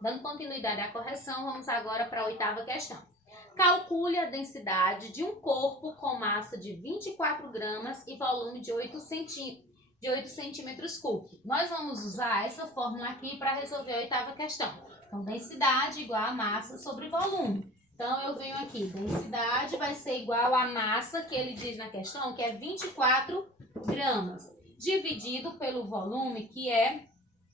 Dando continuidade à correção, vamos agora para a 8ª questão. Calcule a densidade de um corpo com massa de 24 gramas e volume de 8 centímetros cúbicos. Nós vamos usar essa fórmula aqui para resolver a 8ª questão. Então, densidade igual a massa sobre volume. Então, eu venho aqui, densidade vai ser igual a massa, que ele diz na questão, que é 24 gramas, dividido pelo volume, que é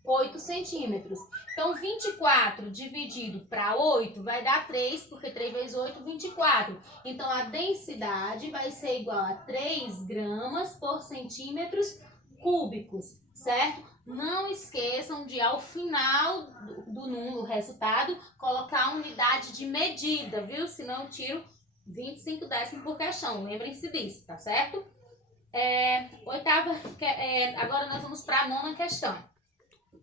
8 centímetros. Então, 24 dividido para 8 vai dar 3, porque 3 vezes 8, 24. Então, a densidade vai ser igual a 3 gramas por centímetros cúbicos, certo? Não esqueçam de, ao final do resultado, colocar a unidade de medida, viu? Senão eu tiro 25 décimos por questão. Lembrem-se disso, tá certo? Agora nós vamos para a 9ª questão.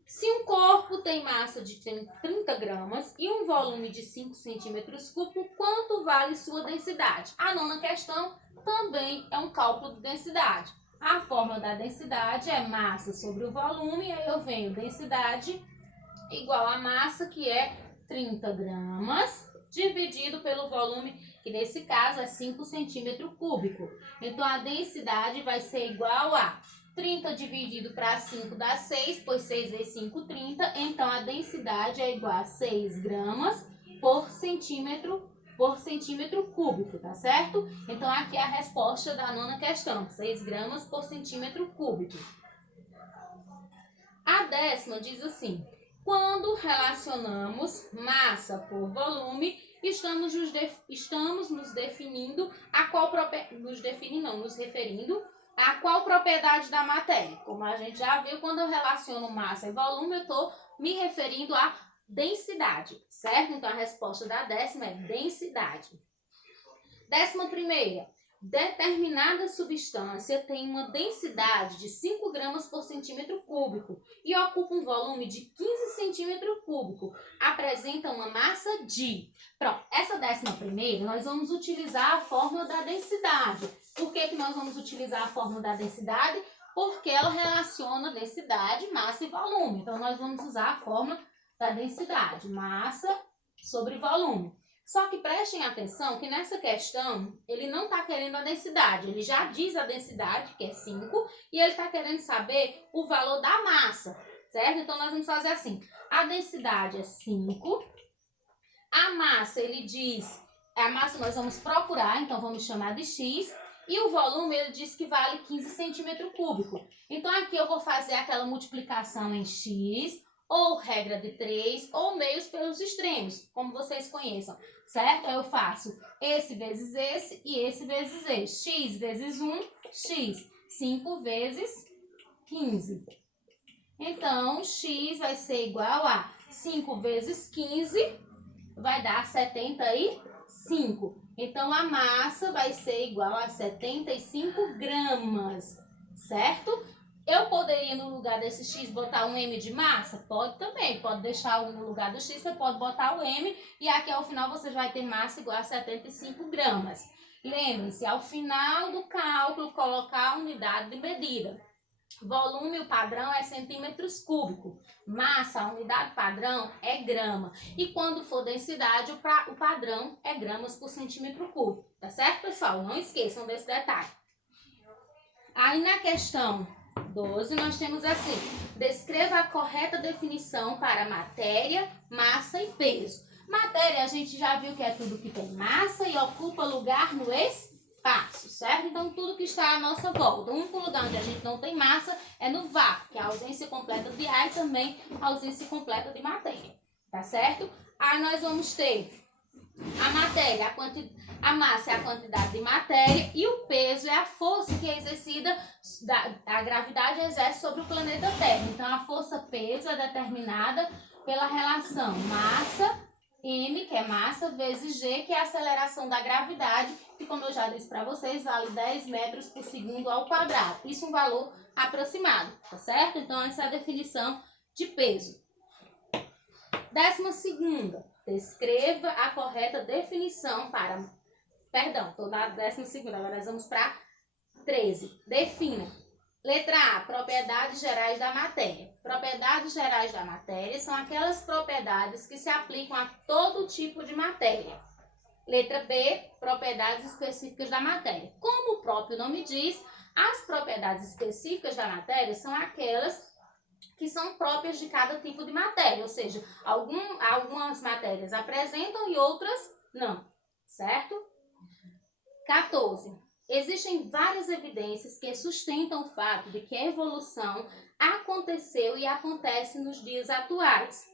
Se um corpo tem massa de 30 gramas e um volume de 5 centímetros cúbicos, quanto vale sua densidade? A 9ª questão também é um cálculo de densidade. A fórmula da densidade é massa sobre o volume, aí eu venho densidade igual a massa, que é 30 gramas, dividido pelo volume, que nesse caso é 5 centímetros cúbicos. Então, a densidade vai ser igual a 30 dividido para 5 dá 6, pois 6 vezes 5, 30. Então, a densidade é igual a 6 gramas por centímetro cúbico, tá certo? Então, aqui é a resposta da 9ª questão, 6 gramas por centímetro cúbico. A 10ª diz assim: quando relacionamos massa por volume, estamos nos referindo a qual propriedade da matéria. Como a gente já viu, quando eu relaciono massa e volume, eu estou me referindo à densidade, certo? Então, a resposta da 10ª é densidade. 11ª. Determinada substância tem uma densidade de 5 gramas por centímetro cúbico e ocupa um volume de 15 centímetros cúbicos. Apresenta uma massa de... Pronto, essa 11ª, nós vamos utilizar a fórmula da densidade. Por que nós vamos utilizar a fórmula da densidade? Porque ela relaciona densidade, massa e volume. Então, nós vamos usar a fórmula da densidade, massa sobre volume. Só que prestem atenção que nessa questão, ele não está querendo a densidade. Ele já diz a densidade, que é 5, e ele está querendo saber o valor da massa, certo? Então, nós vamos fazer assim. A densidade é 5. A massa, ele diz... A massa nós vamos procurar, então vamos chamar de X. E o volume, ele diz que vale 15 centímetros cúbicos. Então, aqui eu vou fazer aquela multiplicação em X, ou regra de 3, ou meios pelos extremos, como vocês conheçam, certo? Eu faço esse vezes esse e esse vezes esse. X vezes 1, X. 5 vezes 15. Então, X vai ser igual a 5 vezes 15, vai dar 75. Então, a massa vai ser igual a 75 gramas, certo? Eu poderia, no lugar desse X, botar um M de massa? Pode também. Pode deixar no lugar do X, você pode botar o M. E aqui, ao final, você vai ter massa igual a 75 gramas. Lembrem-se, ao final do cálculo, colocar a unidade de medida. Volume, o padrão é centímetros cúbicos. Massa, a unidade padrão é grama. E quando for densidade, o padrão é gramas por centímetro cúbico. Tá certo, pessoal? Não esqueçam desse detalhe. Aí, na questão 12, nós temos assim: descreva a correta definição para matéria, massa e peso. Matéria, a gente já viu que é tudo que tem massa e ocupa lugar no espaço, certo? Então, tudo que está à nossa volta. O único lugar onde a gente não tem massa é no vácuo, que é a ausência completa de ar e também a ausência completa de matéria, tá certo? Aí nós vamos ter a matéria, a massa é a quantidade de matéria e o peso é a força que é exercida, a gravidade exerce sobre o planeta Terra. Então, a força-peso é determinada pela relação massa, M, que é massa, vezes G, que é a aceleração da gravidade, que, como eu já disse para vocês, vale 10 metros por segundo ao quadrado. Isso é um valor aproximado, tá certo? Então, essa é a definição de peso. 12ª. Descreva a correta definição para... Perdão, estou na 12ª, agora nós vamos para 13. Defina. Letra A, propriedades gerais da matéria. Propriedades gerais da matéria são aquelas propriedades que se aplicam a todo tipo de matéria. Letra B, propriedades específicas da matéria. Como o próprio nome diz, as propriedades específicas da matéria são aquelas que são próprias de cada tipo de matéria, ou seja, algumas matérias apresentam e outras não, certo? 14. Existem várias evidências que sustentam o fato de que a evolução aconteceu e acontece nos dias atuais.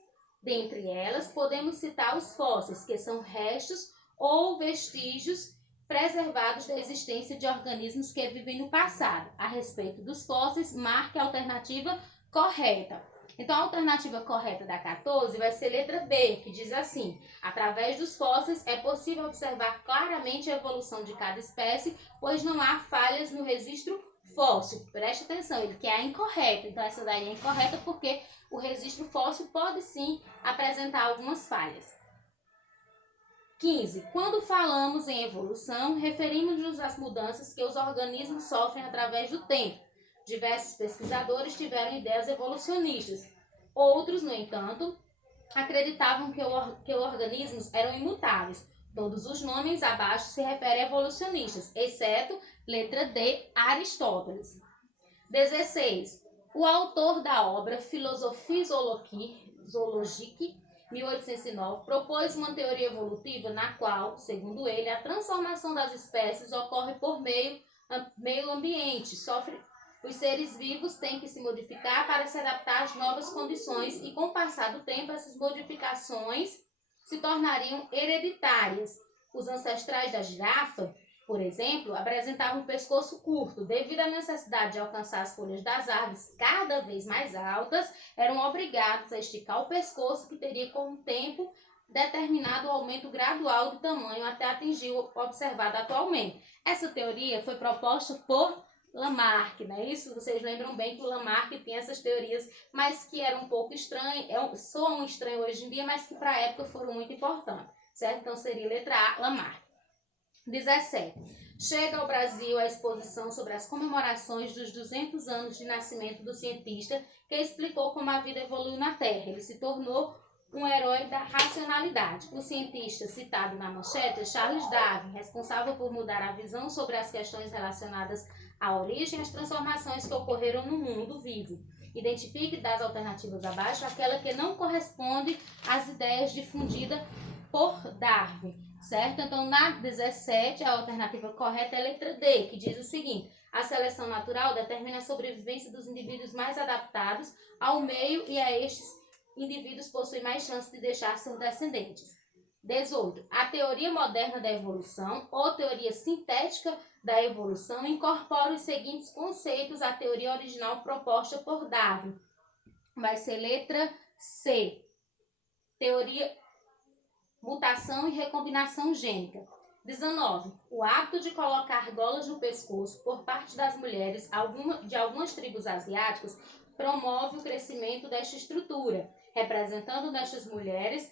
Dentre elas, podemos citar os fósseis, que são restos ou vestígios preservados da existência de organismos que vivem no passado. A respeito dos fósseis, marque a alternativa correta. Então, a alternativa correta da 14 vai ser letra B, que diz assim: através dos fósseis é possível observar claramente a evolução de cada espécie, pois não há falhas no registro fóssil. Preste atenção, ele quer a incorreta, então essa daí é incorreta porque o registro fóssil pode sim apresentar algumas falhas. 15. Quando falamos em evolução, referimos-nos às mudanças que os organismos sofrem através do tempo. Diversos pesquisadores tiveram ideias evolucionistas. Outros, no entanto, acreditavam que os organismos eram imutáveis. Todos os nomes abaixo se referem a evolucionistas, exceto letra D, Aristóteles. 16. O autor da obra Philosophie zoologique, 1809, propôs uma teoria evolutiva na qual, segundo ele, a transformação das espécies ocorre por meio ambiente, os seres vivos têm que se modificar para se adaptar às novas condições e, com o passar do tempo, essas modificações se tornariam hereditárias. Os ancestrais da girafa, por exemplo, apresentavam um pescoço curto. Devido à necessidade de alcançar as folhas das árvores cada vez mais altas, eram obrigados a esticar o pescoço, que teria com o tempo determinado o aumento gradual do tamanho até atingir o observado atualmente. Essa teoria foi proposta por Lamarck, não é isso? Vocês lembram bem que o Lamarck tem essas teorias, mas que eram um pouco estranhas, soam estranhas hoje em dia, mas que para a época foram muito importantes, certo? Então seria letra A, Lamarck. 17. Chega ao Brasil a exposição sobre as comemorações dos 200 anos de nascimento do cientista que explicou como a vida evoluiu na Terra. Ele se tornou um herói da racionalidade. O cientista citado na manchete é Charles Darwin, responsável por mudar a visão sobre as questões relacionadas à origem e às transformações que ocorreram no mundo vivo. Identifique das alternativas abaixo aquela que não corresponde às ideias difundidas por Darwin, certo? Então, na 17, a alternativa correta é a letra D, que diz o seguinte: a seleção natural determina a sobrevivência dos indivíduos mais adaptados ao meio e a estes indivíduos possuem mais chances de deixar seus descendentes. 18. A teoria moderna da evolução, ou teoria sintética da evolução, incorpora os seguintes conceitos à teoria original proposta por Darwin. Vai ser letra C. Teoria mutação e recombinação gênica. 19. O hábito de colocar argolas no pescoço por parte das mulheres de algumas tribos asiáticas promove o crescimento desta estrutura, representando nestas mulheres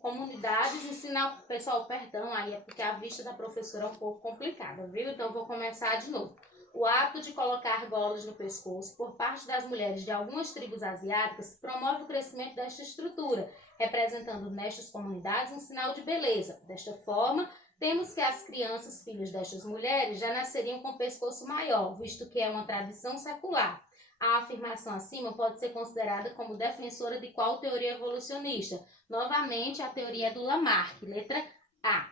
comunidades ensinar. Pessoal, perdão, aí é porque a vista da professora é um pouco complicada, viu? Então vou começar de novo. O hábito de colocar argolas no pescoço por parte das mulheres de algumas tribos asiáticas promove o crescimento desta estrutura, representando nestas comunidades um sinal de beleza. Desta forma, temos que as crianças filhas destas mulheres já nasceriam com o pescoço maior, visto que é uma tradição secular. A afirmação acima pode ser considerada como defensora de qual teoria evolucionista? Novamente, a teoria é do Lamarck, letra A.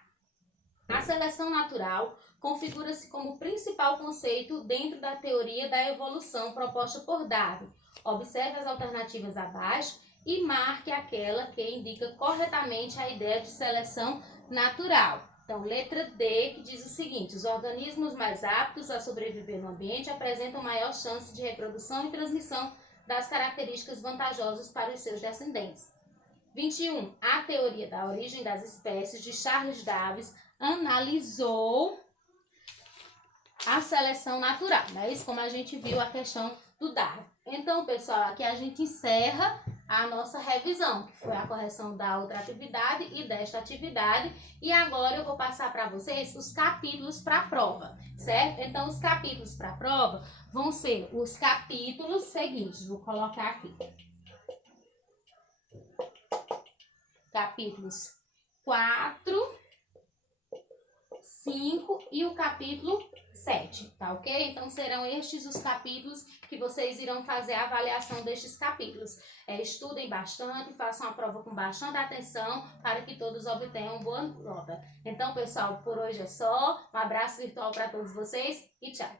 A seleção natural configura-se como principal conceito dentro da teoria da evolução proposta por Darwin. Observe as alternativas abaixo e marque aquela que indica corretamente a ideia de seleção natural. Então, letra D, que diz o seguinte: os organismos mais aptos a sobreviver no ambiente apresentam maior chance de reprodução e transmissão das características vantajosas para os seus descendentes. 21. A teoria da origem das espécies de Charles Darwin analisou a seleção natural, não é isso? Como a gente viu a questão do Darwin. Então, pessoal, aqui a gente encerra a nossa revisão, que foi a correção da outra atividade e desta atividade. E agora eu vou passar para vocês os capítulos para a prova, certo? Então, os capítulos para a prova vão ser os capítulos seguintes. Vou colocar aqui. Capítulos 4, 5 e o capítulo 7, tá ok? Então, serão estes os capítulos que vocês irão fazer a avaliação destes capítulos. Estudem bastante, façam a prova com bastante atenção para que todos obtenham boa nota. Então, pessoal, por hoje é só. Um abraço virtual para todos vocês e tchau!